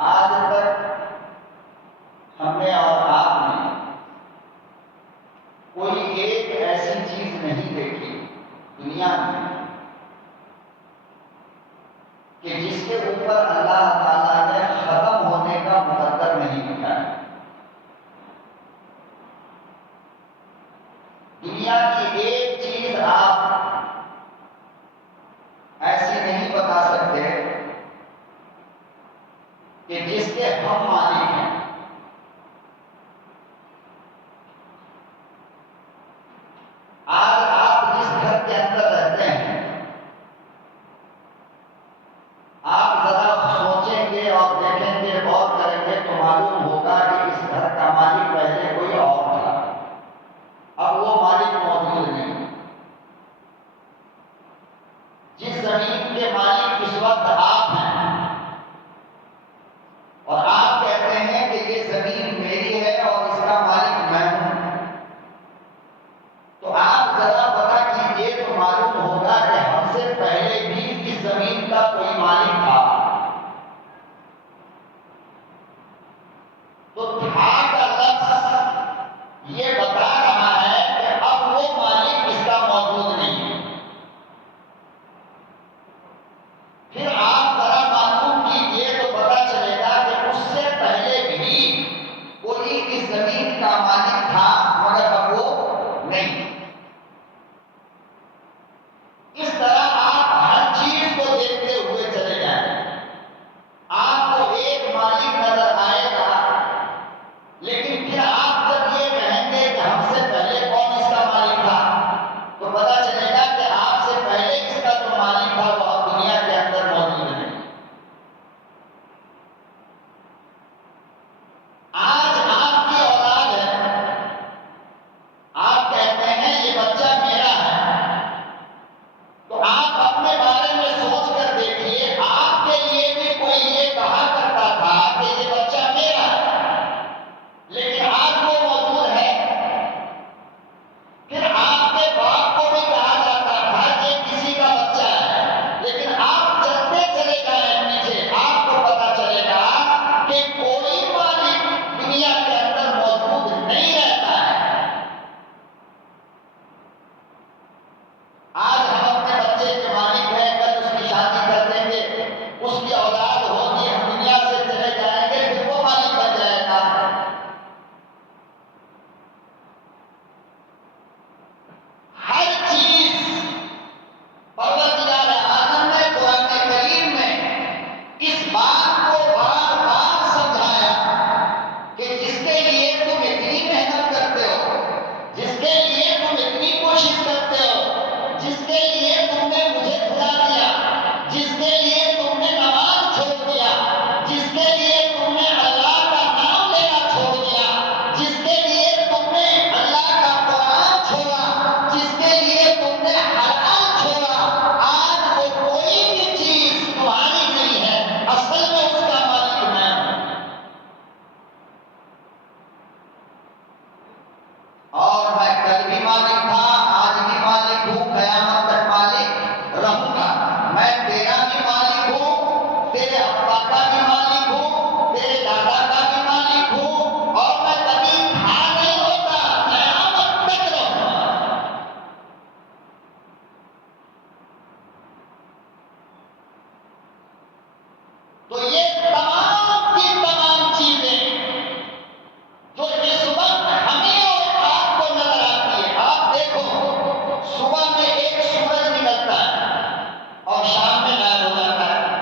آج تک ہم نے اور آپ نے کوئی ایک ایسی چیز نہیں دیکھی دنیا میں کہ جس کے اوپر اللہ تعالیٰ نے ختم ہونے کا مقدر نہیں لکھا ہے۔ دنیا کی ایک چیز آپ ایسی نہیں بتا سکتے کہ جس کے ہم مالک ہیں۔ آج آپ جس گھر کے اندر رہتے ہیں، آپ ذرا سوچیں گے اور دیکھیں گے، غور کریں گے تو معلوم ہوگا کہ اس گھر کا مالک پہلے کوئی اور تھا، اب وہ مالک موجود نہیں۔ جس زمین کے مالک اس وقت آپ ہیں اور آپ کہتے ہیں کہ یہ زمین میری ہے اور اس کا مالک میں ہوں، تو آپ ذرا پتا کیجئے تو معلوم ہوگا کہ ہم سے پہلے بھی اس زمین کا کوئی مالک تھا۔ تو تھا کا لفظ یہ بتا رہا ہے کہ اب وہ مالک اس کا موجود نہیں ہے۔ پھر آپ ذرا معلوم کیجئے تو پتا چلے گا کہ اس سے پہلے بھی کوئی اس زمین کا مالک تھا مگر اب وہ نہیں۔ اس طرح آپ ہر چیز کو دیکھتے ہوئے چلے جائیں، آپ کو ایک مالک نظر آئے گا، لیکن پھر آپ جب یہ کہیں گے کہ ہم سے پہلے کون اس کا مالک تھا تو پتا چلے گا کہ آپ سے پہلے اس کا جو مالک تھا وہ اب دنیا کے اندر موجود نہیں۔ آج آپ کی اولاد ہے، آپ کہتے ہیں یہ بچہ میرا ہے، تو آپ اپنے بارے میں سوچ کر دیکھیے، آپ کے لیے بھی کوئی یہ کہا کرتا تھا کہ یہ بچہ میرا ہے، لیکن آج وہ موجود ہے۔ پھر آپ کے باپ کو بھی کہا جاتا تھا کہ کسی کا بچہ ہے، لیکن آپ چلتے چلے جائیں نیچے، آپ کو پتا چلے گا کہ کوئی مالک دنیا کے اندر موجود نہیں رہتا ہے۔ آج ہم اپنے بچے کے مالک ہیں، کل اس کی شادی کر دیں گے، اس کی اولاد ہوگی، ہم دنیا سے چلے جائیں گے، پھر وہ مالک بن جائے گا۔ ہر چیز پروردگار عالم نے قرآن کریم میں اس بات کو بار بار سمجھایا کہ جس کے لیے تم اتنی محنت کرتے ہو، جس کے لیے تم اتنی کوشش کرتے ہو، جس کے لیے تم نے مجھے بھلا دیا، جس کے لیے تم نے نماز چھوڑ دیا، جس کے لیے تم نے اللہ کا نام لینا چھوڑ دیا، جس کے لیے تم نے اللہ کا قرآن چھوڑا، جس کے لیے تم نے حلال چھوڑا، آج وہ کوئی بھی چیز تمہاری نہیں ہے، اصل میں اس کا مالک میں ہوں۔ اور میں کل بھی مالک تھا، آج بھی مالک ہوں، قیامت تک مالک رہوں گا۔ میں تیرا بھی مالک ہوں، تیرے ابا کا بھی مالک ہوں، تیرے دادا کا بھی مالک ہوں، اور میں کبھی تھا نہیں ہوتا، قیامت تک رہوں گا۔ تو یہ تمام کی تمام چیزیں جو اس وقت ہمیں اور آپ کو نظر آتی ہے، آپ دیکھو صبح میں ایک سورج نکلتا ہے اور شام میں غائب ہو جاتا ہے،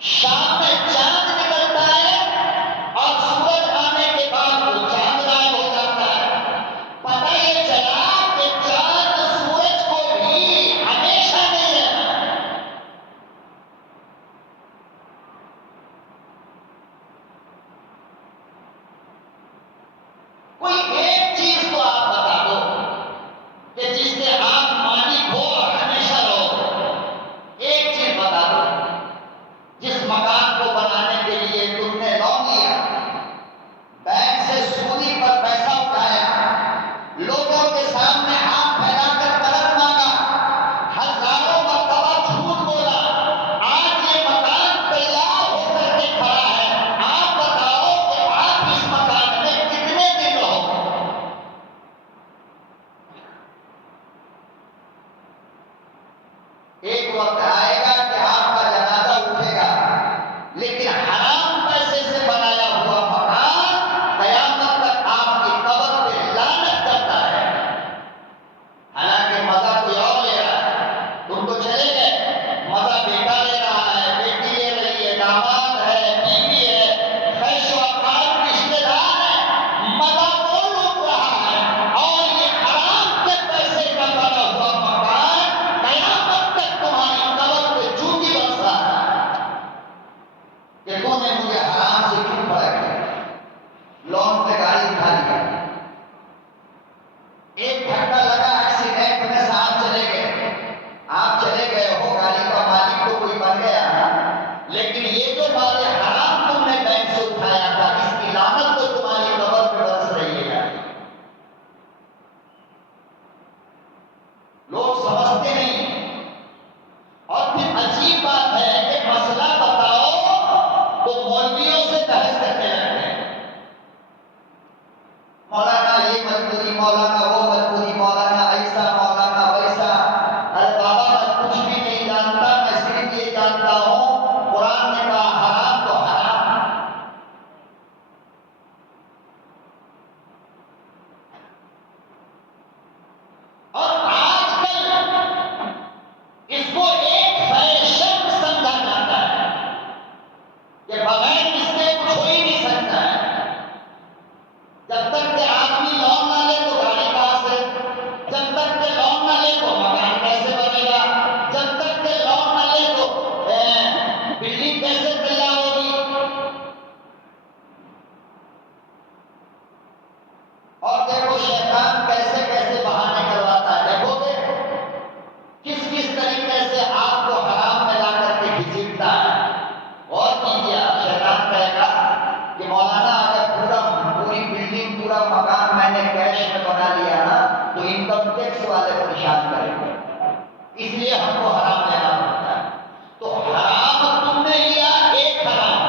شام میں چاند نکلتا ہے اور سورج آنے کے بعد وہ چاند غائب ہو جاتا ہے۔ پتہ یہ چلا کہ چاند سورج کو بھی ہمیشہ نہیں رہنا۔ کوئی ایک چیز تو آپ بتا دو کہ جس سے آپ مالک ہو اور ہمیشہ رہو۔ ایک چیز بتا دو، جس مکان کو بنانے کے لیے تم نے لون لیا، بینک سے سودی پر پیسہ اٹھایا، لوگوں کے سامنے ہاتھ پھیلا کر قرض مانگا، ہزاروں مرتبہ جھوٹ بولا، آج یہ مکان تیار ہو کر کے کھڑا ہے، یہ جو مال حرام تم نے بینک سے اٹھایا تھا اس کی لعنت تو تمہاری قبر پہ برس رہی ہے. لوگ سمجھتے نہیں. اور پھر عجیب بات ہے کہ مسئلہ بتاؤ تو مولویوں سے بحث کرنے لگتے ہیں. مولانا یہ مجبوری، مولانا وہ مجبوری، مولانا ایسا، مولانا ویسا. ارے بابا میں کچھ بھی نہیں جانتا، میں صرف یہ جانتا ہوں قرآن نے کہا حرام تو حرام. اور آج کل اس کو ایک فیشن سمجھا جاتا ہے کہ بغیر اس کے کچھ ہو ہی نہیں سکتا ہے. جب تک کہ آدمی لون نہ لے تو گاڑی کہاں سے، جب تک کہ لون نہ لے تو مکان کیسے بنے گا، جب تک کہ لون نہ لے تو بلڈنگ کیسے تیار ہوگی. اور دیکھو شیطان کیسے کیسے بہانے کرواتا ہے. دیکھو گے کس کس طریقے سے آپ کو حرام میں لا کر کے گھسیٹتا ہے. اور کیجیے شیطان کہے گا کہ مولانا اگر پوری بلڈنگ پورا مکان میں نے کیش میں بنا لیا نا تو انکم ٹیکس والے پریشان کریں گے، اس لیے ہم کو حرام لینا پڑتا ہے. تو حرام تم نے لیا ایک حرام،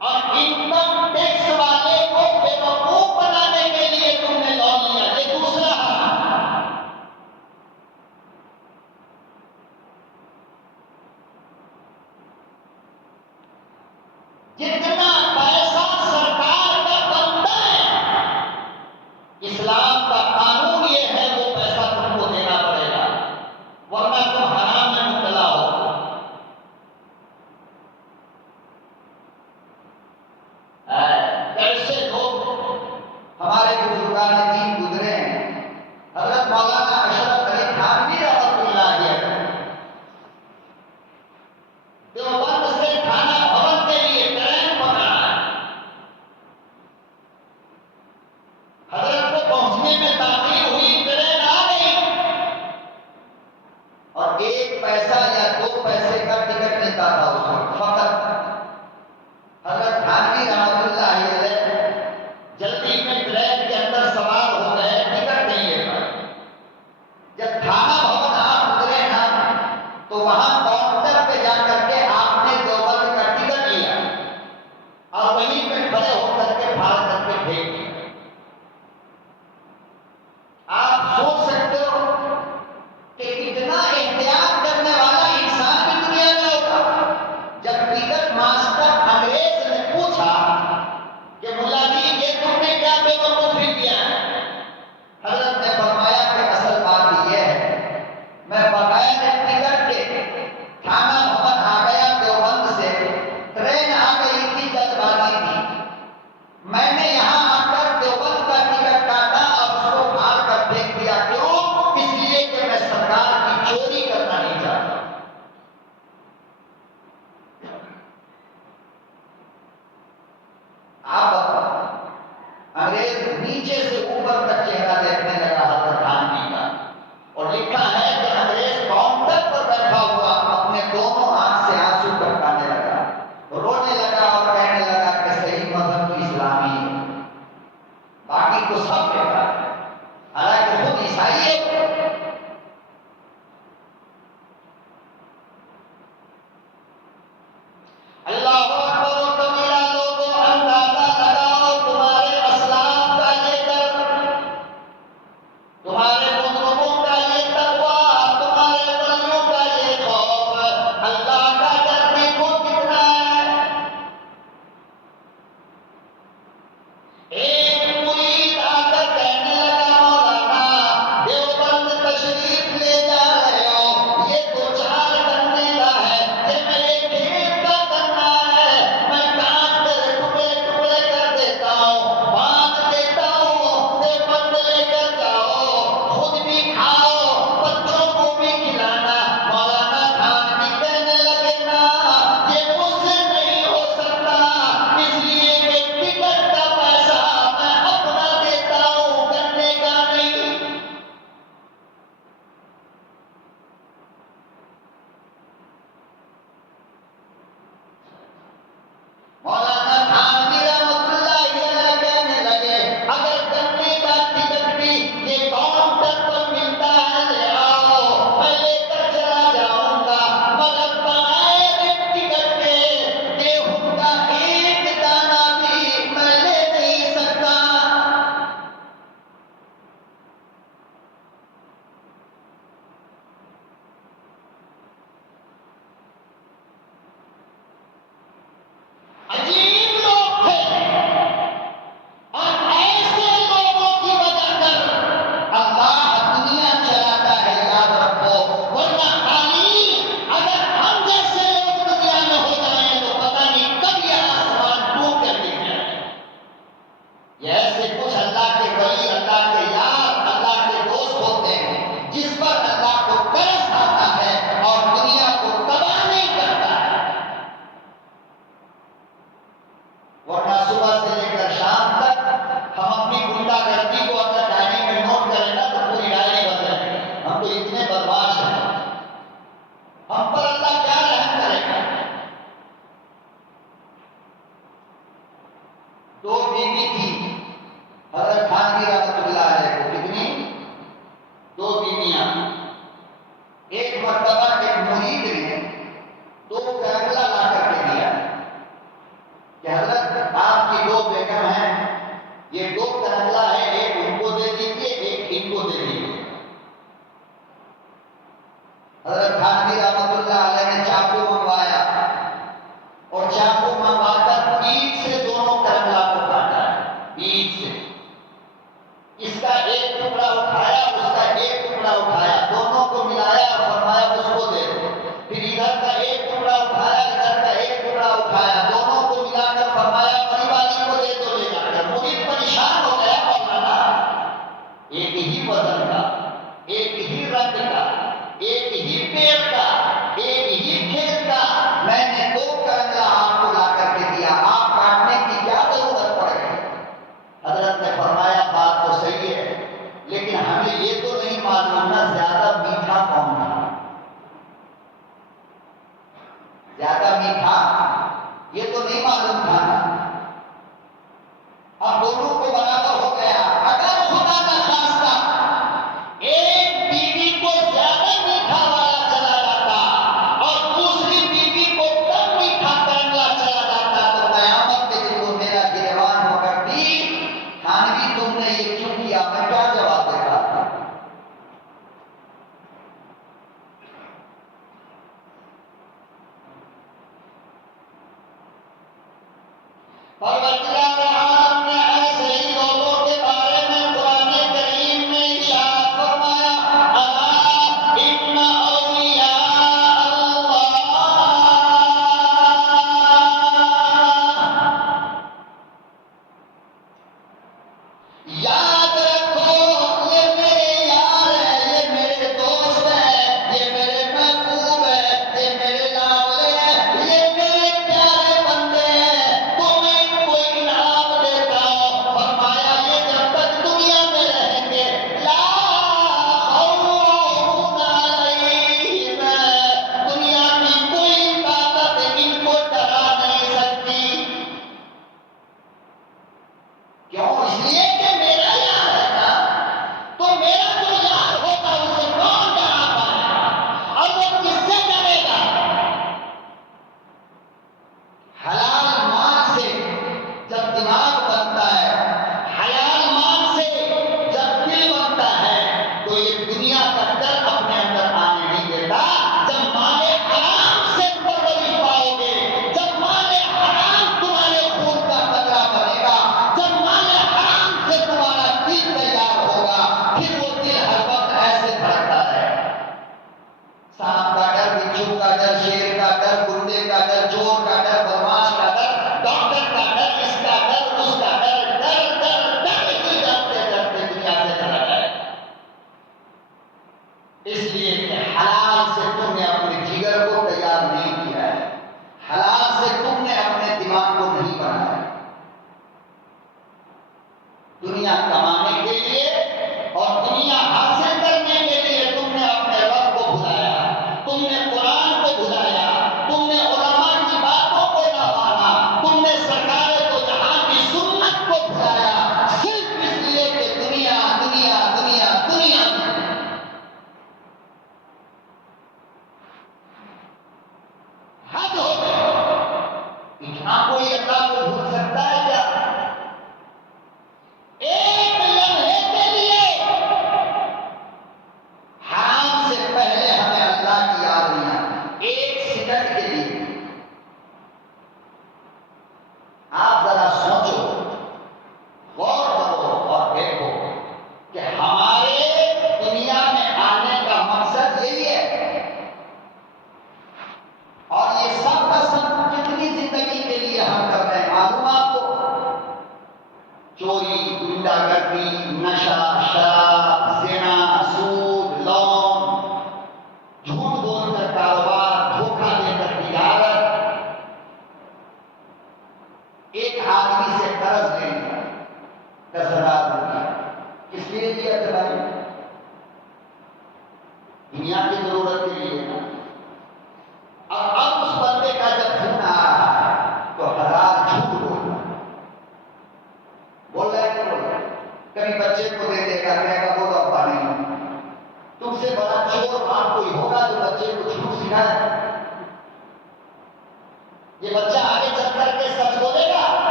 اور انکم ٹیکس والے کو بیوقوف بنانے کے لیے تم نے لون لیا، یہ دوسرا حرام. جتنا پیسہ سرکار کا بنتا ہے اسلام کا قانون یہ ہے وہ پیسہ تم کو دینا پڑے گا، ورنہ تم حرام میں مبتلا ہو. کیسے لوگ ہمارے بزرگان دین گزرے ہیں. حضرت مولانا اشرف علی تھانوی رحمۃ اللہ علیہ دیوبند سے تھانہ بھون کے لیے ٹرین پکڑا ہے. حضرت کو پہنچنے میں تاخیر ہوئی، ٹرین آ گئی اور 1 پیسہ یا 2 پیسے کا ٹکٹ ملتا تھا اس وقت فقط. حضرت تھانوی رحمۃ اللہ علیہ جلدی میں ٹرین کے اندر سوار ہو گئے، ٹکٹ نہیں لے پائے. جب تھانہ بھون آپ اترے نا تو وہاں کاؤنٹر پہ جا کر کے آپ نے دیوبند کا ٹکٹ لیا اور وہیں پہ کھڑے ہو کر کے پھاڑ کر کے پھینک دیا. آپ سوچ سکتے ہو کہ اتنا احتیاط کرنے والا انسان بھی دنیا میں ہوگا. جب ٹکٹ ماسٹر انگریز نے پوچھا کہ ملا جی یہ تم نے کیا بے وقوفی کیا ہے، حضرت نے فرمایا کہ اصل بات یہ ہے میں بغیر ٹکٹ کے تھانہ بھون آ گیا دیوبند سے، ٹرین آ گئی تھی، جلد بازی تھی، میں نے یہاں آ کر دیوبند کا ٹکٹ کاٹا اور اس کو پھاڑ کر پھینک دیا. کیوں؟ اس لیے کہ میں سرکار کی چوری کرنا نہیں چاہتا. آپ بتاؤ، انگریز نیچے سے اوپر تک چہرہ دیکھنے لگا حضرت تھانوی کا، اور لکھا ہے کہ انگریز کاؤنٹر پر بیٹھا ہوا اپنے دونوں آنکھ سے آنسو ٹپکانے لگا، رونے لگا اور کہنے لگا کہ صحیح مذہب تو اسلامی ہے، باقی تو سب بیکار ہے. حالانکہ خود عیسائی ہے. اللہ اکبر و کبیرہ. لوگوں اندازہ لگاؤ تمہارے اسلاف کا یہ در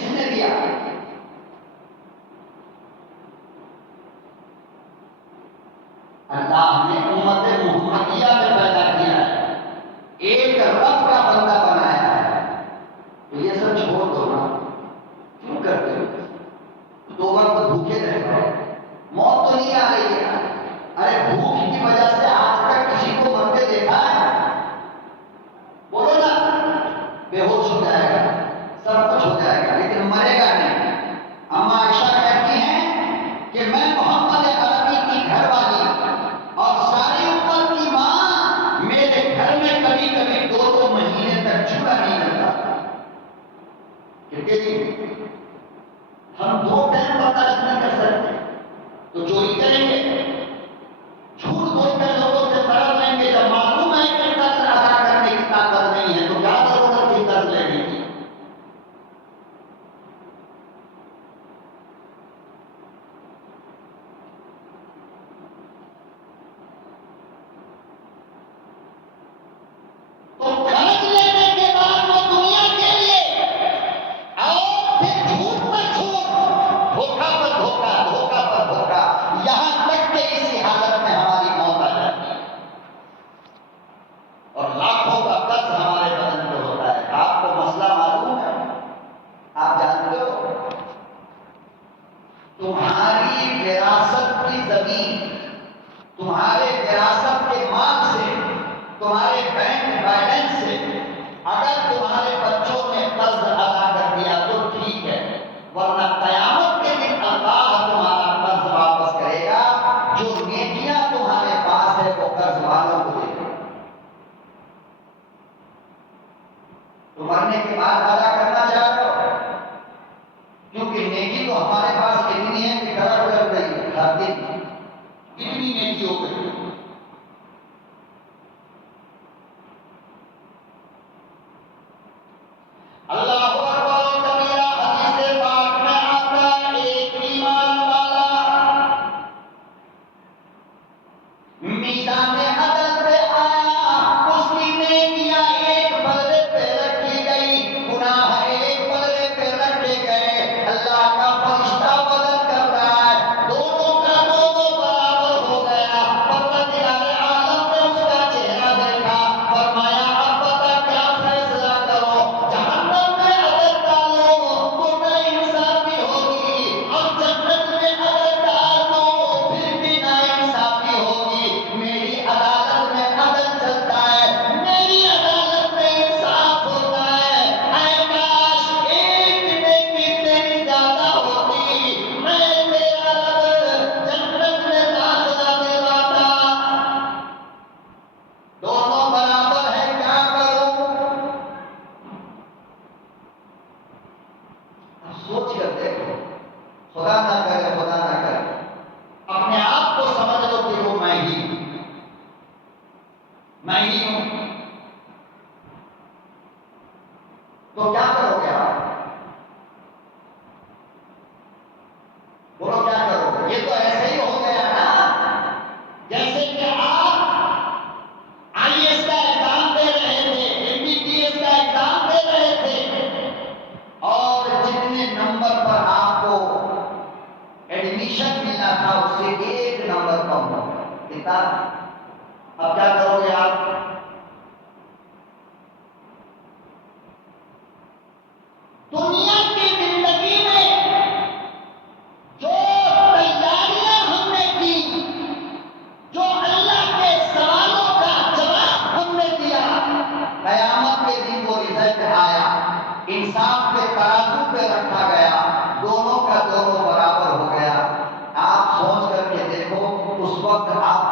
کس نے دیا؟ اللہ نے امت محمدیہ میں پیدا کیا ہے، ایک رب کا بندہ بنایا ہے، تو یہ سب چھوڑ دو نا، کیوں کرتے ہو؟ 2 وقت بھوکے رہ گئے، موت تو نہیں آ رہی ہے، ارے بھوک کی وجہ سے آج تک کسی کو مرتے دیکھا ہے؟ بولو نا، بے ہوش ہو جائے گا، سب کچھ ہو جائے گا لیکن مرے گا نہیں۔ اما عائشہ کہتی ہیں کہ میں محمد عربی کی گھر والی اور ساری امت کی ماں، میرے گھر میں کبھی کبھی 2 مہینے تک چولہا نہیں لگتا، کیونکہ ہم 2 ٹائم برداشت نہیں کر سکتے تو چوری کریں گے، جھوٹ بول کر لوگوں سے قرض لیں گے، جب معلوم ہے کہ قرض ادا کرنے کی طاقت نہیں ہے تو کیا ضرورت تھی قرض لینے کی؟ تو قرض لینے کے بعد وہ دنیا کے لیے اور پھر جھوٹ پر جھوٹ، دھوکہ پر دھوکہ، دھوکہ پر دھوکہ، یہاں تک کہ اسی حالت میں ہماری موت آ جاتی ہے اور لاکھوں کا قرض ہمارے بدن پہ ہوتا ہے۔ آپ کو مسئلہ معلوم ہے؟ آپ جانتے ہو تمہاری وراثت کی زمین، تمہارے وراثت کے مال سے، تمہارے بینک بیلنس سے اگر تمہارے بچوں نے قرض ادا کر دیا تو ٹھیک ہے، ورنہ قیامت کے دن اللہ تمہارا قرض واپس کرے گا، جو نیکیاں تمہارے پاس ہے وہ قرض والوں کو دے گا۔ تو مرنے کے بعد ادا کرنا چاہ رہے ہو، کیونکہ نیکی تو ہمارے پاس اتنی ہے کہ گھر گزر رہی ہے، ہر دن اتنی نیکی ہو گئی۔ اللہ اکبر کبیرہ، حدیث پاک میں آتا ہے ایک ایمان والا میزان عدل پہ آیا، اس کی نیکیاں ایک پلڑے پہ رکھی گئی، گناہ ایک پلڑے پہ رکھے گئے، اللہ کا فرشتہ وزن کر رہا ہے، دونوں کا دونوں برابر ہو گیا۔ پروردگار عالم نے اس کا چہرہ دیکھا، فرمایا اب بتا کیا فیصلہ کرو، جہنم میں اگر ڈالو تو نا انصافی ہوگی اور جنت میں اگر ڈال دو پھر بھی نا انصافی ہوگی۔ میری عدالت میں عدل چلتا ہے، میری عدالت میں انصاف ہوتا ہے، اے کاش ایک نیکی تیری زیادہ ہوتی، میں تیرا رب جنت میں داخلہ دلواتا۔ دونوں برابر ہے، کیا کروں؟ سوچ کر دیکھو، خدا نہ کرے، خدا نہ کرے اپنے آپ کو سمجھ لو کہ وہ میں ہی ہوں، تو کیا کرو گے آپ؟ بولو کیا کرو گے؟ یہ تو ایسے ہی ہو گیا نا جیسے کہ آپ IAS کا ایگزام دے رہے تھے، MBBS کا ایگزام دے رہے تھے اور جتنے نمبر پر آپ کو ایڈمیشن ملنا تھا اس سے 1 نمبر کم ہو گیا، کتنا؟ اب کیا کرو گے آپ؟ دنیا کی زندگی میں جو تیاریاں ہم نے کی، جو اللہ کے سوالوں کا جواب ہم نے دیا، قیامت کے دن وہ رزلٹ آیا، انصاف کے ترازو پہ رکھا گیا، دونوں کا دونوں برابر ہو گیا۔ آپ سوچ کر کے دیکھو اس وقت آپ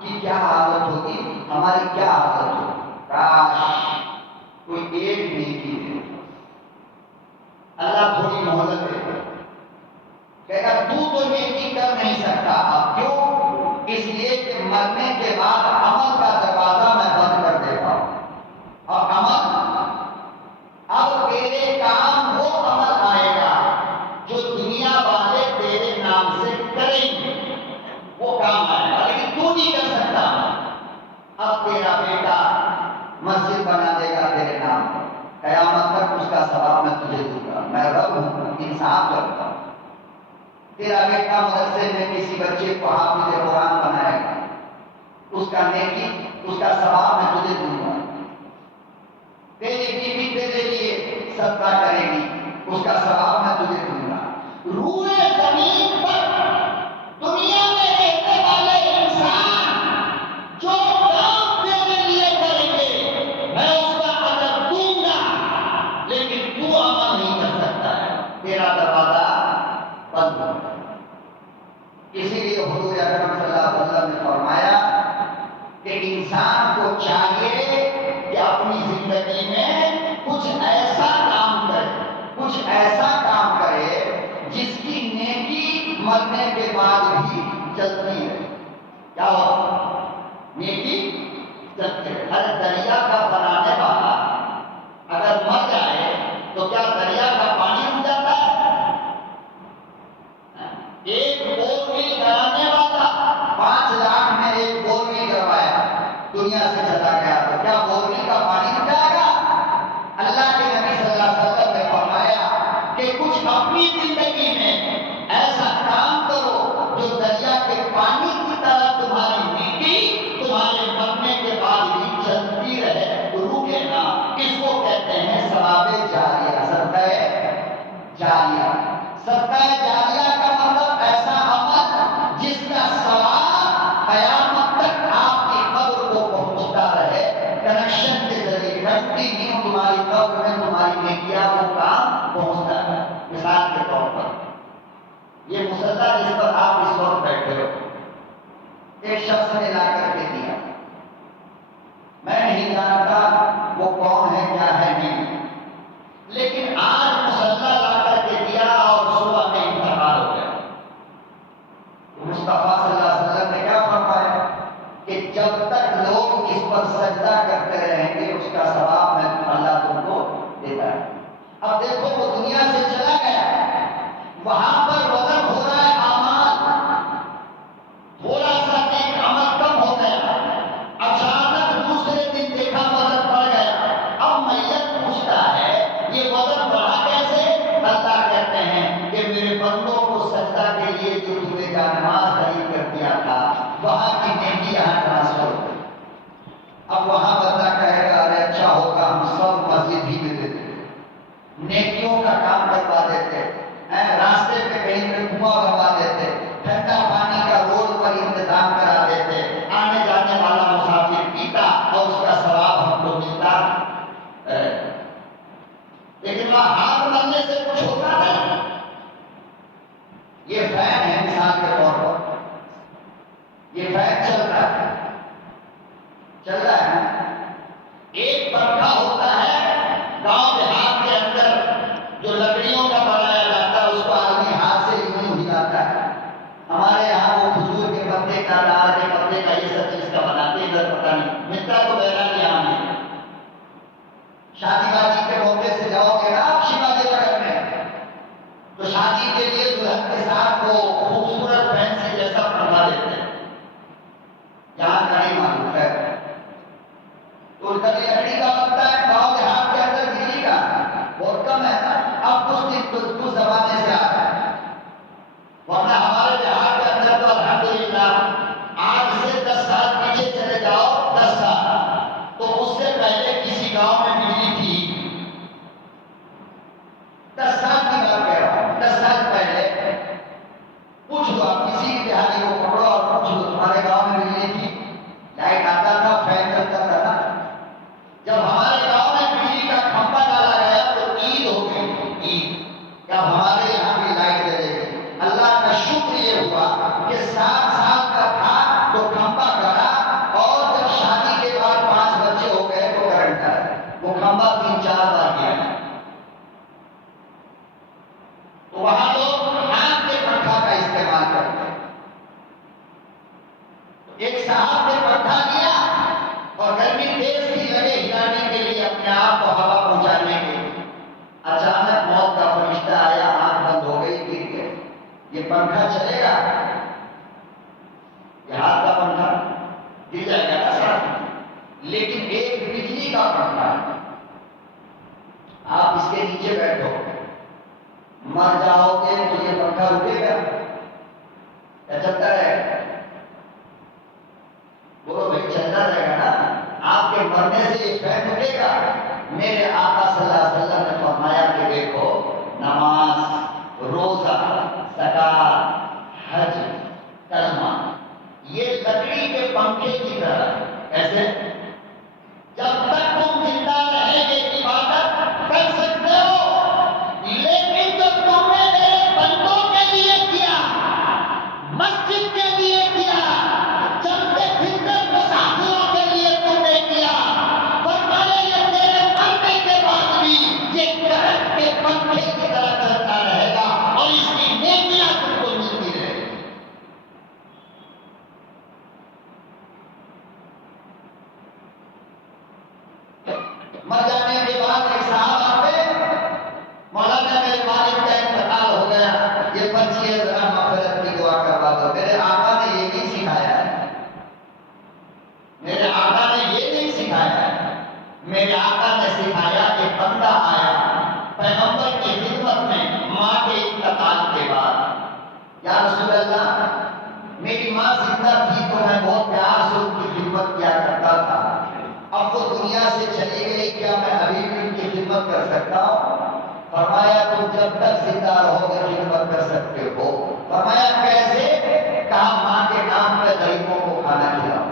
کی کیا حالت ہوگی، ہماری کیا حالت ہوگی؟ کاش کوئی ایک نیکی دے، اللہ تھوڑی مہلت دے، کہے گا تو نیکی کر نہیں سکتا، اب کیوں؟ اس لیے کہ مرنے کے بعد عمل کا دروازہ میں بند کر دیتا ہوں، اور عمل اب تیرے کام وہ عمل آئے گا جو دنیا والے تیرے نام سے کریں گے، وہ کام آئے گا، لیکن تو نہیں کر سکتا۔ اب تیرا بیٹا مسجد بنا دے گا تیرے نام پر، قیامت تک اس کا ثواب میں تجھے دوں گا، میں رب ہوں، انصاف کرتا ہوں۔ تیرا بیٹا مدرسے میں کسی بچے کو حافظ قرآن بنائے گا، اس کا نیکی، اس کا ثواب میں تجھے دوں گا۔ تیری بیوی تیرے لیے صدقہ کرے گی، اس کا ثواب میں تجھے دوں گا۔ روئے زمین پر دنیا میں رہنے والے انسان جو کام تیرے لیے کریں گے میں اس کا اجر دوں گا، لیکن تو عمل نہیں کر سکتا ہے، تیرا دروازہ بند ہو گیا۔ اسی لیے حضور اکرم صلی اللہ علیہ وسلم نے فرمایا کہ انسان کو چاہیے کہ اپنی زندگی میں کچھ ایسا کام کرے، کچھ ایسا کام کرے جس کی نیکی مرنے کے بعد بھی چلتی ہے۔ کیا ہو؟ نیکی چلتی ہے۔ ہر دریا کا بنانے والا اگر مر جائے تو کیا دریا کا پانی رک جاتا ہے؟ ایک بورویل کرانے والا 5 لاکھ میں ایک بورویل کروایا، دنیا سے چلا گیا تو کیا بورویل کا پانی رک جائے گا؟ اللہ کے نبی صلی اللہ علیہ وسلم نے فرمایا کہ کچھ اپنی زندگی میں ایسا کام کرو جو دریا کے پانی کی طرح تمہاری نیکی تمہارے مرنے کے بعد بھی چلتی رہے، رکے نہ۔ اس کو کہتے ہیں ثواب جاریہ، صدقہ جاریہ۔ صدقہ جاریہ کا مطلب ایسا عمل جس کا ثواب قیامت تک آپ کی قبر کو پہنچتا رہے، کنیکشن کے ذریعے کنٹینیو تمہاری قبر میں تمہاری نیکیاں وہ کام پہنچتا ہے۔ مثال کے طور پر یہ مصلی جس پر آپ اس وقت بیٹھے ہو، ایک شخص نے لا کر کے دیا، میں نہیں جانتا وہ کون ہے کیا ہے نہیں، لیکن آج مصلی لا کر کے دیا اور صبح میں انتقال ہو گیا۔ مصطفیٰ صلی اللہ علیہ وسلم نے کیا فرمایا کہ جب تک لوگ اس پر سجدہ کرتے رہیں گے اس کا ثواب میں اللہ تم کو دیتا ہے۔ اب دیکھو وہ دنیا سے چلا گیا، وہاں پر وزن ہو رہا ہے اعمال، تھوڑا سا ایک عمل کم ہو گیا، اچانک دوسرے دن دیکھا وزن بڑھ گیا۔ اب میت پوچھتا ہے یہ وزن بڑھا کیسے؟ اللہ کہتے ہیں کہ میرے بندوں کو سجدہ کے لیے جو تم نے جانماز خرید کر دیا تھا وہاں کی نیکی یہاں ٹرانسفر ہو گئی۔ اب وہاں بندہ کہے گا ارے اچھا ہوگا ہم سب مسجد ہی میں دیتے، نیکیوں کا کام کروا دیتے، راستے پہ کہیں پہ کنواں بنوا دیتے، ٹھنڈا پانی کا روڈ پر انتظام کرا دیتے، آنے جانے والا مسافر پیتا اور اس کا ثواب ہم کو ملتا۔ لیکن وہاں ہاتھ ملنے سے کچھ ہوتا نہیں۔ یہ فین ہے مثال کے طور پر، یہ فین چل رہا ہے، چل رہا ہے نا۔ ایک پنکھا ہوتا ہے گاؤں دیہات کے اندر جو لکڑیوں کا بنایا جاتا ہے، اس کو آدمی ہاتھ سے یوں ہلاتا ہے۔ ہمارے یہاں وہ کھجور کے پتے کا، نار کے پتے کا، یہ سب چیز کا بناتے ہیں، ادھر پتہ نہیں ملتا تو بہرحال یہاں نہیں۔ شادی بازی کے موقع سے جاؤ گے نا آپ شیواجی نگر میں تو شادی کے لیے دلہن کے ساتھ وہ خوبصورت فینسی جیسا بنوا دیتے ہیں، یہاں کا نہیں معلوم ہے تو کبھی لکڑی کا بنتا ہے، گاؤں دیہات کے اندر بجلی کا بہت کم ہے نا۔ اب کچھ زمانے سے آ رہا ہے، ورنہ ہمارے دیہات کے اندر تو الحمدللہ آج سے 10 سال پیچھے چلے جاؤ، 10 سال تو اس سے پہلے کسی گاؤں میں بجلی تھی۔ 10 سال کی بات کہہ رہا ہوں، 10 سال پہلے پوچھ لو، آپ کسی بھی دیہاتی کو پکڑو اور پوچھ لو تمہارے گاؤں میں بجلی تھی؟ لائٹ آتا تھا، فین چلتا تھا۔ جب ہمارے گاؤں میں بجلی کا کھمبا ڈالا گیا تو عید ہو گئی، عید کہ اب ہمارے یہاں بھی لائٹ لگے گی۔ اللہ کا شکر یہ ہوا کہ 7 سال کا تھا تو کھمبا گڑا، اور جب شادی کے بعد 5 بچے ہو گئے تو کرنٹ آیا، وہ کھمبا 3-4 بار گیا۔ تو وہاں لوگ ہاتھ کے پنکھا کا استعمال کرتے ہیں۔ ایک صاحب نے پنکھا لیا اور گرمی تیز تھی، لگے ہلانے کے لیے اپنے آپ کو ہوا پہنچانے کے لیے، اچانک موت کا فرشتہ آیا، آنکھ بند ہو گئی، گر گئے۔ یہ پنکھا چلے گا؟ یہ ہاتھ کا پنکھا گر جائے گا نا ساتھ، لیکن ایک بجلی کا پنکھا، آپ اس کے نیچے بیٹھو، مر جاؤ گے تو یہ پنکھا رکے گا یا چلتا رہے گا؟ بولو بھائی چلتا رہے گا نا. آپ کے مرنے سے یہ فین رکے گا؟ میرے آقا صلی اللہ علیہ وسلم نے فرمایا کہ دیکھو نماز، روزہ، زکات، حج، کلمہ یہ لکڑی کے پنکھے کی طرح. ایسے جب تک تم زندہ رہے گے عبادت کر سکتے ہو، لیکن جو تم نے میرے بندوں کے لیے کیا، مسجد کے لیے کیا، چلتے پھرتے مسافروں کے لیے تم نے کیا، فرمایا یہ تیرے مرنے کے بعد بھی یہ کرنٹ کے پنکھے کی طرح چلتا رہے گا اور اس کی نیکیاں تم کو ملتی رہے گی. مر جانے کے بعد ایک صاحب آتے، مولانا میرے والد کا انتقال ہو گیا، یہ پرچی ہے ذرا مغفرت کی دعا کروا دو. میرے آقا نے یہ نہیں سکھایا ہے، میرے آقا نے یہ نہیں سکھایا ہے. میرے آقا نے سکھایا کہ بندہ آیا پیغمبر کی خدمت میں ماں کے انتقال کے بعد، یا رسول اللہ میری ماں زندہ تھی تو میں بہت پیار سے ان کی خدمت کیا کرتا تھا، اب وہ دنیا سے چلی گئی، کیا میں ابھی بھی ان کی خدمت کر سکتا ہوں؟ فرمایا تم جب تک زندہ رہو گے خدمت کر سکتے ہو. فرمایا کیسے؟ کہا ماں کے نام پر غریبوں کو کھانا کھلاؤ،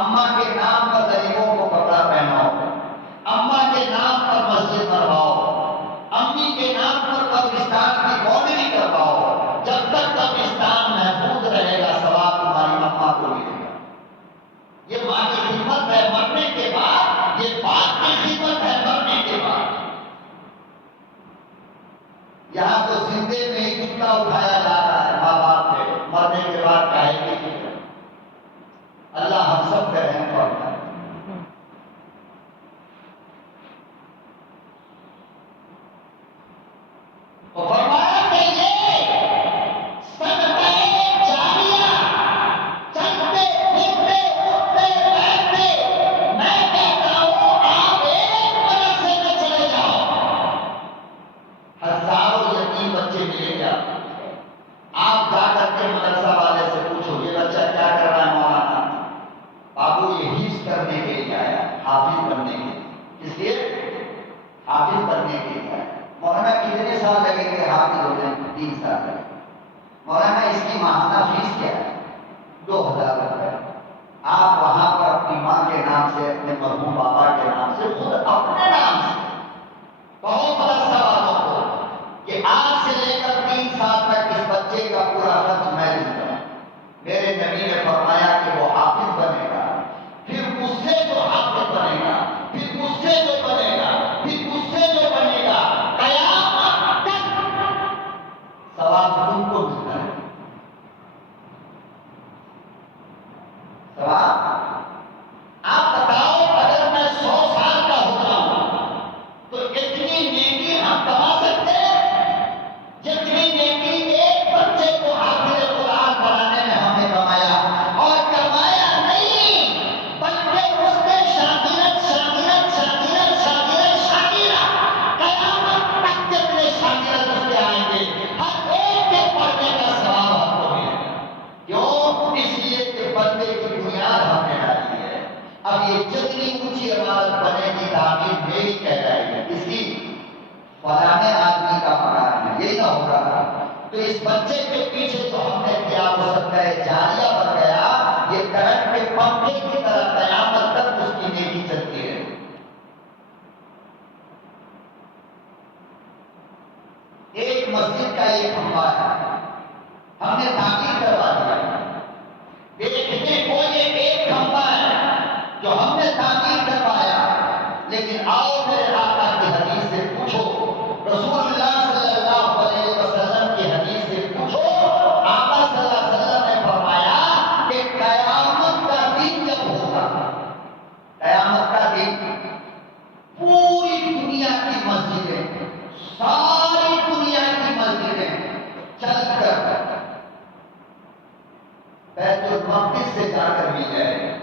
اماں کے نام پر غریبوں کو کپڑا پہناؤ، اماں کے نام پر مسجد بنواؤ، امی کے نام پر قبرستان کی باؤنڈری کرواؤ. جب تک قبرستان محفوظ رہے گا ثواب تمہاری اماں کو ملے گا. یہ ماں کی خدمت ہے مرنے کے بعد، یہ باپ کی خدمت ہے مرنے کے بعد. یہاں تو زندے میں ہی کتنا اٹھایا جا رہا ہے ماں باپ کے، مرنے کے بعد کہے گی فکر. اللہ ہم سب کا رحم فرمائے. تو فرمایا کہ یہ صدقہ جاریہ چلتے پھرتے اٹھتے بیٹھتے، میں کہتا ہوں آپ ایک مدرسے میں چلے جاؤ، ہزاروں یتیم بچے ملیں گے آپ جا کر کے مدرسہ والے سے پوچھو یہ بچہ کیا کر رہا ہے؟ مولانا بابو یہ حفظ کرنے کے لیے آیا، حافظ بننے کے لیے. اس لیے حافظ بننے کے لیے آیا. مولانا کتنے سال لگیں گے حافظ ہو جائیں؟ 3 سال لگیں. مولانا اس کی ماہانہ فیس کیا ہے؟ 2000 روپئے. آپ وہاں پر اپنی ماں کے نام سے، اپنے مرحوم بابا کے نام سے، خود اپنے نام سے بہت مدرسہ والوں کو کہ آج سے لے کر 3 سال تک اس بچے کا پورا خرچ میں دوں گا. میرے نبی نے فرمایا کہ وہ حافظ بنے گا، پھر اس سے جو حافظ بنے گا، پھر اس سے جو بنے گا، پھر اس سے جو بنے گا، قیامت تک ثواب تم کو ملتا ہے. ثواب آپ بتاؤ اگر میں 100 سال کا ہو جاؤں تو اتنی نیکی ہم کما سکتے ہیں جتنی نیکی ایک بچے کو حافظ قرآن بنانے میں ہم نے کمایا. اور کمایا نہیں بلکہ اس کے شاگرد شاگرد شاگرد شاگرد شاگرد قیامت تک جتنے شاگرد اس کے آئیں گے ہر ایک کے پڑھنے کا ثواب ہم کو ملے گا. کیوں؟ اس لیے کہ بندے کی بنیاد ہم نے ڈالی ہے. اب یہ جتنی اونچی عمارت بنے گی تعمیر میری کہلائی ہے، اس کی فلانے آدمی کا مکان ہے، یہ نہ ہوگا. تو اس بچے کے پیچھے جو ہم نے کیا وہ صدقہ جاریہ بن گیا. یہ کرنٹ کے پنکھے کی طرح قیامت تک اس کی نیکی چلتی ہے. ایک مسجد کا ایک کھمبا ہے، ہم نے تعمیر کروا دیا. دیکھنے کو یہ ایک کھمبا ہے جو ہم نے تعمیر کروایا، لیکن آؤ میرے آقا کی حدیث سے پوچھو، رسول اللہ صلی اللہ علیہ وسلم کی حدیث سے پوچھو. آقا صلی اللہ علیہ وسلم نے فرمایا کہ قیامت کا دن جب ہوگا، قیامت کا دن پوری دنیا کی مسجدیں، ساری دنیا کی مسجدیں چل کر بیت المقدس سے جا کر بھی جائے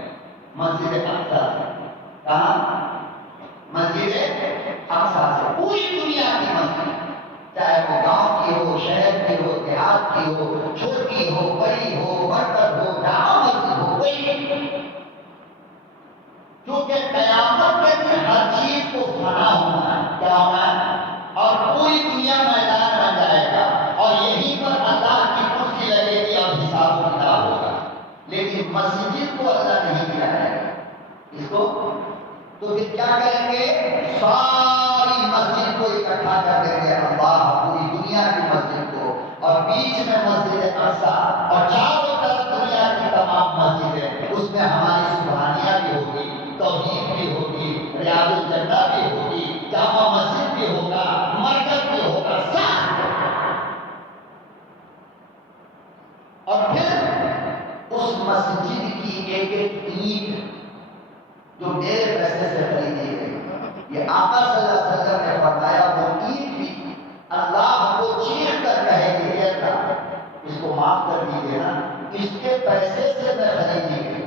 مسجد اقصی سے. کہاں؟ مسجد اقصی سے پوری دنیا کی مسجد، چاہے وہ کی ہو، چھوٹی ہو، بڑی ہو، مرکز ہو، جہاں مسجد ہو، وہی، کیونکہ قیامت کے دن ہر چیز کو فنا ہونا ہے، کیا ہونا ہے، اور پوری دنیا میدان بن جائے گا، اور یہیں پر اللہ کی کرسی لگے گی اور حساب و کتاب ہوگا، لیکن مسجد کو اللہ نہیں گرائے گا اس کو، تو پھر کیا کریں گے، ساری مسجد کو اکٹھا کر دیں گے اللہ، پوری دنیا کی مسجد کو، اور بیچ میں مسجد اقصی، اور چاروں طرف دنیا کی تمام مسجدیں، اس میں ہماری سبحانیہ بھی ہوگی، توحید بھی ہوگی، ریاض الجنہ بھی ہوگی، جامع مسجد بھی ہوگا، مرکز بھی ہوگا، ساتھ، اور پھر اس مسجد کی ایک ایک اینٹ جو میرے پیسے سے خریدی گئی، یہ آقا صلی اللہ علیہ وسلم نے فرمایا وہ اینٹ بھی اللہ کو چیخ کر کہے گی، اے اللہ اس کو معاف کر دیجیے نا، اس کے پیسے سے میں خریدی گئی،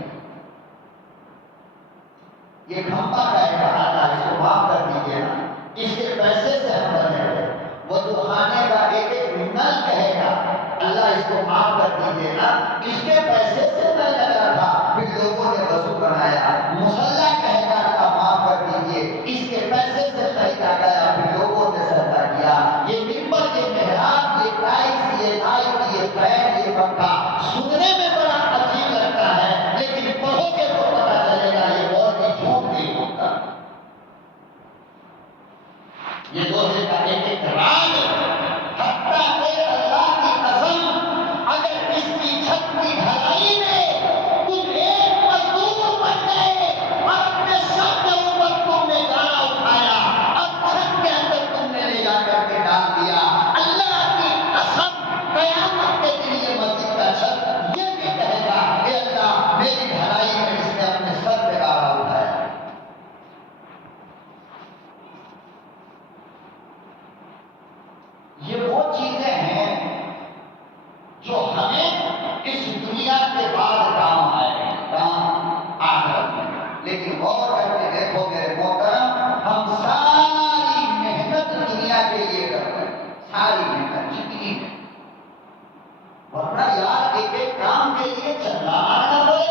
یہ کھمبا کہے گا اللہ اس کو معاف کر دیجیے نا، اس کے پیسے سے ہم بنے ہوئے، وضو خانے کا ایک ایک نل کہے گا اللہ اس کو معاف کر دیجیے نا، اس کے پیسے سے میں لگا تھا، پھر لوگوں نے وضو بنایا، مصلی کہے گا اللہ معاف کر دیجیے، اس کے پیسے سے خریدا گیا، پھر لوگوں نے سجدہ کیا، یہ منبر، یہ محراب، یہ ٹائلس، یہ لائٹ، یہ فین، یہ پنکھا سننے میں بڑا عجیب لگتا ہے، لیکن پڑھو گے تو پتا چلے گا یہ اور بھی جھوٹ نہیں ہوتا، یہ دوسرے کا ایک ایک راز، حتیٰ کہ اللہ کی قسم اگر اس کی چھت کی ڈھلائی میں تم ایک مزدور بن گئے اور اپنے سر کے اوپر تم نے گانا اٹھایا اور چھت کے اندر تم نے لے جا کر کے ڈال دیا، اللہ کی قسم قیامت کے دن یہ مسجد کا چھت یہ بھی کہے گا اے اللہ میری ڈھلائی میں اس نے اپنے سر پہ گانا اٹھایا۔ یہ وہ چیزیں ہیں جو ہمیں اس دنیا کے بعد کام آئے، کام آخرت میں، لیکن غور کر کے دیکھو میرے محترم، ہم ساری محنت دنیا کے لیے کر رہے ہیں، ساری محنت جتنی ہے، ورنہ یار ایک ایک کام کے لیے چندہ مانگنا پڑے،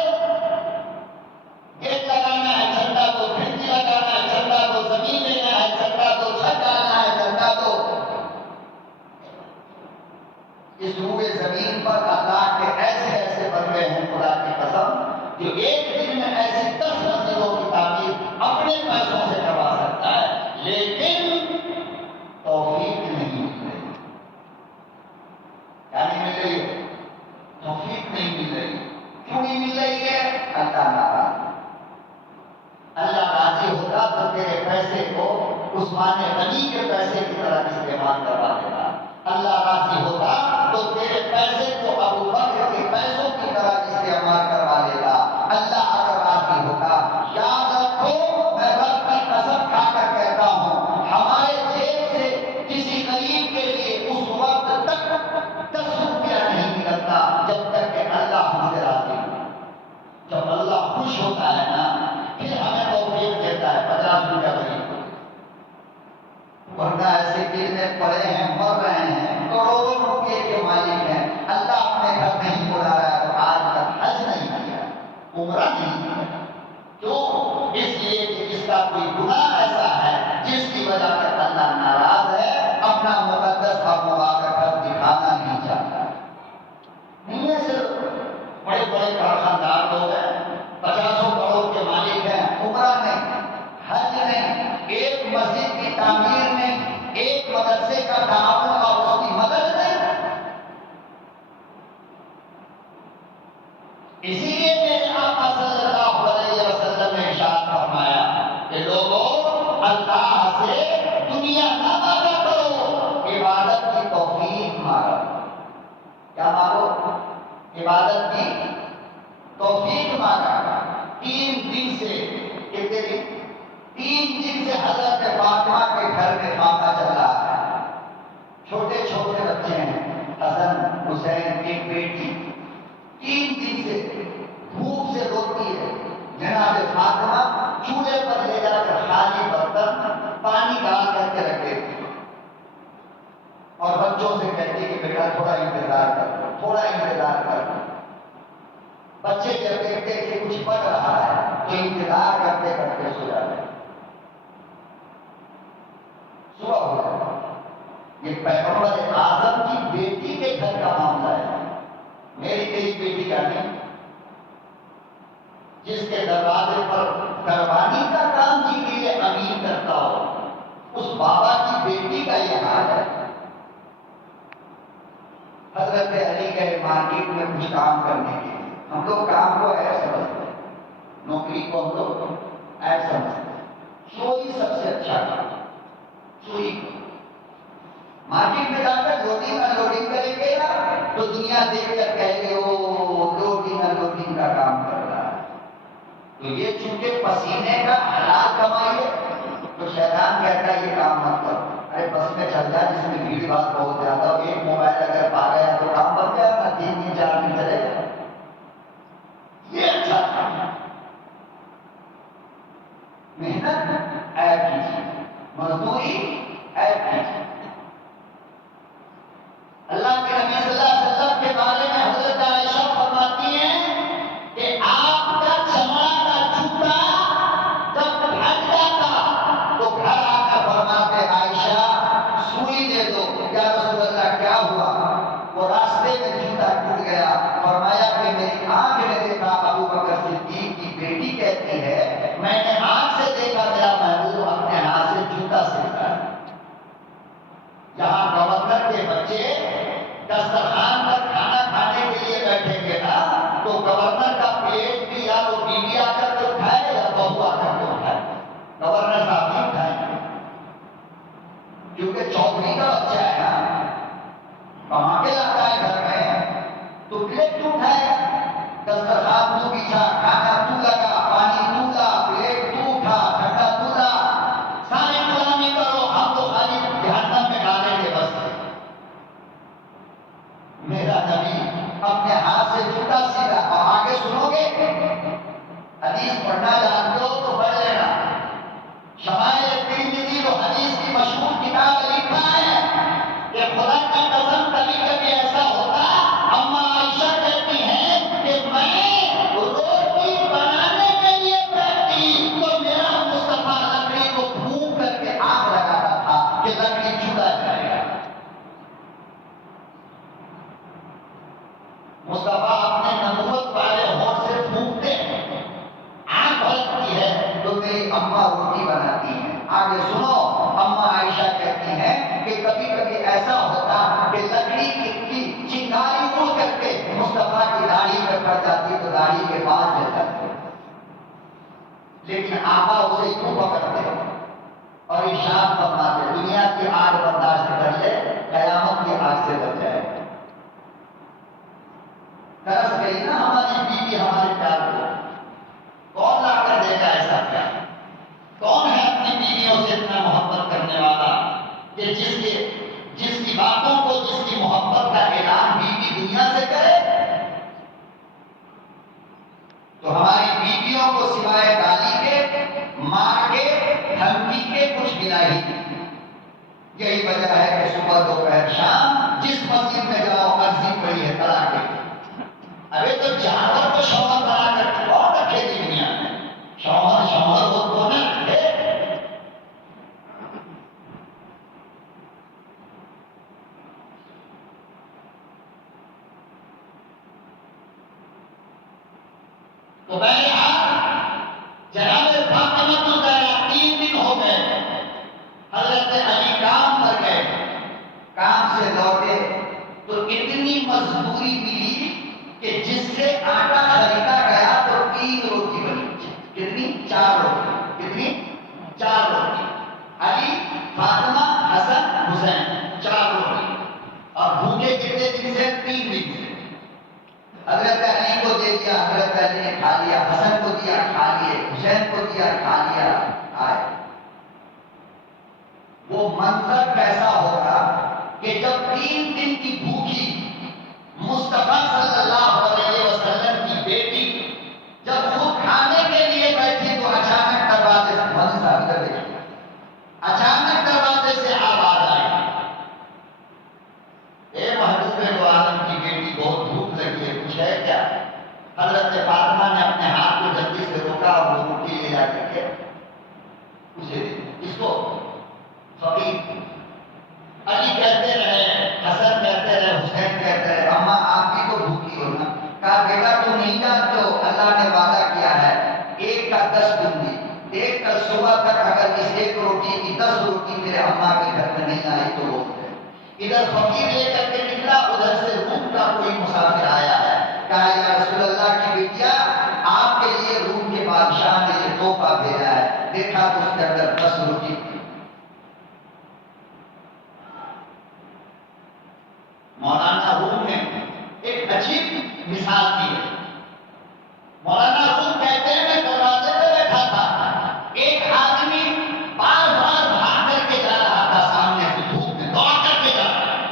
گیٹ لگانا ہے چندہ دو، کھڑکی لگانا ہے چندہ دو، زمین لینا ہے چندہ دو، چھت ڈالنا ہے چندہ دو، اس روئے زمین پر اللہ کے ایسے ایسے بندے ہیں خدا کی قسم جو ایک دن میں ایسی 10 مسجدوں کی تعمیر اپنے پیسوں سے کروا سکتا ہے، لیکن توفیق نہیں مل رہی، کیا نہیں مل رہی ہے؟ توفیق نہیں مل رہی، کیوں نہیں مل رہی ہے؟ اللہ ناراض، اللہ راضی ہوتا تو تیرے پیسے کو عثمان غنی کے پیسے کی طرح استعمال کروا دیتا، اللہ راضی ہوتا تو تیرے پیسے کو ابو بکر کے پیسوں کی طرح استعمال کروا لیتا، اللہ اگر راضی ہوتا، یاد رکھو میں رب کی قسم کھا کر کہتا ہوں ہمارے جیب سے کسی غریب کے لیے اس وقت تک 10 روپیہ نہیں نکلتا جب تک کہ اللہ ہم سے راضی ہو، جب اللہ خوش ہوتا ہے نا پھر ہمیں توفیق دیتا ہے 50 روپیہ غریب کو، ورنہ ایسے دل میں پڑے ہیں مر رہے ہیں، کروڑوں روپے کے مالک ہیں، اللہ اپنے گھر نہیں بلا رہا ہے تو آج تک حج نہیں کیا، عمرہ نہیں کیا، کیوں؟ اس لیے کہ اس کا کوئی گناہ ایسا ہے جس کی وجہ سے اللہ ناراض ہے، اپنا مقدس اور مبارک گھر دکھانا نہیں چاہتا، نہیں ہے صرف بڑے بڑے کارخاندار لوگ ہیں، 50 کروڑ کے مالک ہیں، عمرہ نہیں، حج نہیں، ایک مسجد کی تعمیر نہیں، ایک مدرسے کا تعاون اور اس کی مدد نہیں، اسی لیے میرے آقا صلی اللہ علیہ وسلم نے ارشاد فرمایا کہ لوگوں اللہ سے دنیا نہ مانگا کرو، عبادت کی توفیق مانگو، کیا مانگو؟ عبادت کی توفیق مانگا، 3 دن سے کتنے دن؟ 3 دن سے حضرت فاطمہ کے گھر میں فاقہ چل رہا ہے، چھوٹے چھوٹے بچے ہیں، حسن حسین ایک بیٹی، 3 دن سے بھوک سے روتی ہے، جناب فاطمہ چولہے پر لے جا کر خالی برتن پانی ڈال کر کے رکھ دیتی اور اور بچوں سے کہتی کہ بیٹا تھوڑا انتظار کر، تھوڑا انتظار کر۔ بچے جب دیکھتے کہ کچھ بن رہا ہے تو انتظار کرتے کرتے سو جاتے، صبح ہو جاتا۔ یہ پیغمبر اعظم کی بیٹی کے گھر کا معاملہ ہے، میری تیری بیٹی کا نہیں، جس کے دروازے پر قربانی کا کام جبریل امین کرتا ہو، اس بابا کی بیٹی کا یہ حال ہے۔ حضرت علی گئے مارکیٹ میں کچھ کام کرنے کے لیے، ہم لوگ کام کو ایسا سمجھتے ہیں، نوکری کو ہم لوگ ایسا سمجھتے ہیں، چوری سب سے اچھا کام، چوری مارکیٹ میں جا کر لوڈنگ انلوڈنگ کریں گے نا تو دنیا دیکھ کر کہے گے وہ لوڈنگ انلوڈنگ کا کام کر رہا ہے۔ تو یہ چونکہ پسینے کا حلال کمائی ہے تو شیطان کہتا ہے یہ کام مت کرو، ارے بس میں چل جا جس میں بھیڑ بھاڑ بہت زیادہ ہو، ایک موبائل اگر پا گیا تو کام بن گیا نا، 3 4 دن چلے گا، یہ اچھا کام ہے۔ محنت عیب کی چیز، مزدوری عیب کی چیز۔ اللہ کے نبی صلی اللہ علیہ وسلم کے بارے میں حضرت عائشہ فرماتی ہیں کہ آپ کا چمڑا کا جوتا جب پھٹ جاتا تو گھر آ کر فرماتے عائشہ سوئی دے دو، یا رسول اللہ کیا ہوا؟ وہ راستے میں جوتا ٹوٹ گیا، فرمایا کہ میری آنکھ نے دیکھا ابو بکر صدیق کی بیٹی کہتی ہے میں نے آنکھ سے دیکھا میرا محبوب اپنے ہاتھ سے جوتا سلتا ہے۔ جہاں گورنر کے بچے دسترخوان پر کھانا کھانے کے لیے بیٹھیں گے نا تو گورنر کا پلیٹ بھی یا تو بیوی آ کر کے اٹھائے یا بہو آ کر کے اٹھائے، گورنر صاحب نہیں اٹھائیں گے کیونکہ چودھری کا بچہ ہے نا، کما کے لاتا ہے گھر میں تو پلیٹ کیوں اٹھائے گا؟ دسترخوان تو بچھا، کھانا تو لگا، پانی تو لا، پلیٹ تو اٹھا، ٹھنڈا تو لا، ساری غلامی کرو، ہم تو خالی جہنم میں ڈالیں گے بس۔ میرا نبی اپنے ہاتھ سے جوتا سیدھا، اور آگے سنو گے حدیث پڑھنا جانتے ہو تو پڑھ لینا، شمائل ترمذی جو حدیث کی مشہور کتاب لکھا ہے کہ خدا کی قسم کبھی کبھی ایسا ہوتا، اما عائشہ کہتی ہیں کہ میں روٹی بنانے کے لیے بیٹھتی تو میرا مصطفیٰ لکڑی کو پھونک کر کے آگ لگاتا تھا کہ لکڑی جلا جائے گا۔ مصطفیٰ اپنے نبوت والے ہونٹ سے پھونکتے ہیں، آگ بھڑکتی ہے تو میری اماں روٹی بناتی ہیں۔ آگے سنو، اماں عائشہ کہتی ہیں کہ کبھی کبھی ایسا ہوتا کہ لکڑی کی چنگاری اڑ کر کے مصطفیٰ کی داڑھی پہ پڑ جاتی تو داڑھی کے بال جل جاتے، لیکن آقا اسے کیوں پکڑتے اور ارشاد فرماتے دنیا کی آگ برداشت کر لے قیامت کی آگ سے بچ جائے۔ ترس گئی نا ہماری بیوی ہمارے پیار کو، کون لا کر دے گا ایسا پیار؟ کون ہے اپنی بیویوں سے اتنا محبت کرنے والا کہ جس کی باتوں کو، جس کی محبت کا اعلان بیوی دنیا سے کرے؟ تو ہماری بیویوں کو سوائے گالی کے، مار کے، دھمکی کے کچھ ملا ہی نہیں۔ یہی وجہ ہے کہ صبح دوپہر شام جس مسجد میں جاؤ عرضی پڑی ہے طلاق کی۔ ارے تو جانور کو شوہر بنا کر کون رکھے گی دنیا میں؟ شوہر وہ تو نہ رکھے۔ تو بہرحال جناب فاطمہ الزہرا 3 دن ہو گئے، حضرت علی کام پر گئے، کام سے لوٹے تو اتنی مزدوری ملی کہ جس سے آٹا خریدا گیا تو 3 روٹی بنی۔ کتنی؟ 4 روٹی۔ کتنی؟ 4 روٹی۔ علی، فاطمہ، حسن، حسین 4 روٹی، اور بھوکے کتنے دن سے؟ 3 دن سے۔ حضرت علی کو دے دیا، حضرت علی نے کھا لیا، حسن کو دیا کھا لیے، حسین کو دیا کھا لیا، آئے۔ وہ منظر کیسا ہوگا کہ جب 3 دن کی بھوکی مصطفیٰ صلی اللہ علیہ وسلم کی بیٹی جب خود کھانے کے لیے بیٹھی تو اچانک دروازے سے بند صاحب ادھر دیکھیے، اچانک دروازے سے آواز آئی، بہت بھوک لگی ہے، کچھ ہے کیا؟ حضرت فاطمہ نے اپنے ہاتھ کو جلدی سے روکا اور وہ روٹی لے جا کر کے اسے اس کو فقیر علی کہتے رہے، حسن کہتے رہے، حسین کہتے رہے، اماں آپ بھی تو بھوکی ہو نا؟ کہا بیٹا تم نہیں جانتے ہو اللہ نے وعدہ کیا ہے ایک کا 10 دن دی، ایک کل صبح تک اگر اس ایک روٹی کی 10 روٹی میرے اماں کے گھر میں نہیں آئی تو وہ ادھر فقیر لے کر کے نکلا، ادھر سے روم کا کوئی مسافر آیا ہے، کہا یا رسول اللہ کی بیٹیا آپ کے لیے روم کے بادشاہ نے یہ تحفہ بھیجا ہے، دیکھا تو اس کے اندر 10 روٹی تھی۔ مولانا روم نے ایک عجیب مثال دی ہے۔ مولانا روم کہتے ہیں میں دروازے پہ بیٹھا تھا، ایک آدمی بار بار بھاگ کر کے جا رہا تھا، سامنے سے دھوپ میں دوڑ کر کے جا رہا تھا،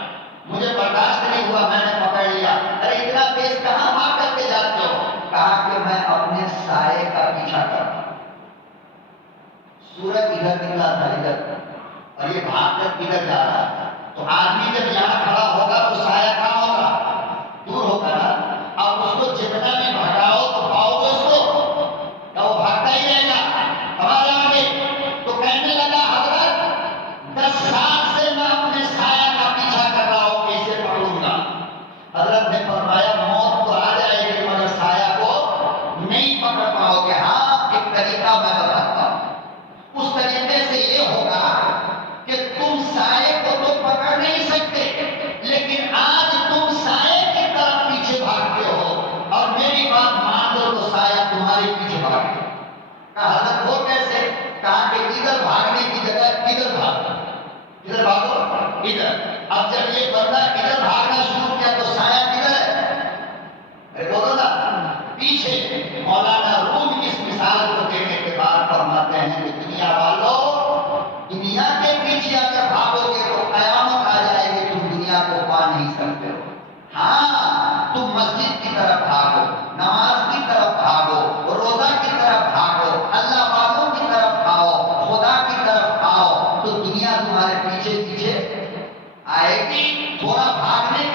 مجھے برداشت نہیں ہوا، میں نے پکڑ لیا، ارے اتنا تیز کہاں بھاگ کر کے جاتے ہو؟ کہا کہ میں اپنے سائے کا پیچھا کرتا ہوں، سورج ادھر نکلا تھا ادھر اور یہ بھاگ کر ادھر جا رہا تھا، تو آدمی جب یہاں کھڑا ہوگا تو سایہ کہاں ہوگا؟ دور ہوگا نا۔ اب اس کو جتنا بھی بھگاؤ تو پاؤ گے اس کو؟ کیا وہ بھاگتا ہی رہے گا ہمارے آگے؟ تو کہنے لگا حضرت 10 سال سے میں اپنے سایہ کا پیچھا کر رہا ہوں، کیسے پکڑوں گا؟ حضرت نے فرمایا موت تو آ جائے گی مگر سایہ کو نہیں پکڑ پاؤ گے۔ ہاں ایک طریقہ میں بتاتا ہوں، اس طریقے سے یہ ہوگا کہ تم سائے کو تو پکڑ نہیں سکتے، لیکن آج تم سائے کی طرف پیچھے بھاگتے ہو اور میری بات مان لو تو سایہ تمہارے پیچھے بھاگے۔ کہا حضرت وہ کیسے؟ کہا کہ ادھر بھاگنے کی جگہ ادھر بھاگو، ادھر بھاگو ادھر۔ اب جب یہ بندہ ادھر بھاگنا شروع کیا تو سایہ کدھر ہے؟ ارے بولو نا، پیچھے۔ مولانا روم اس مثال کو دینے کے بعد فرماتے ہیں کہ دنیا والوں، دنیا کے پیچھے اگر بھاگو گے تو قیامت آ جائے گی، تم دنیا کو پا نہیں سکتے ہو۔ ہاں تم مسجد کی طرف بھاگو، نماز کی طرف بھاگو، روزہ کی طرف بھاگو، اللہ والوں کی طرف آؤ، خدا کی طرف آؤ، تو دنیا تمہارے پیچھے پیچھے آئے گی۔ تھوڑا بھاگنے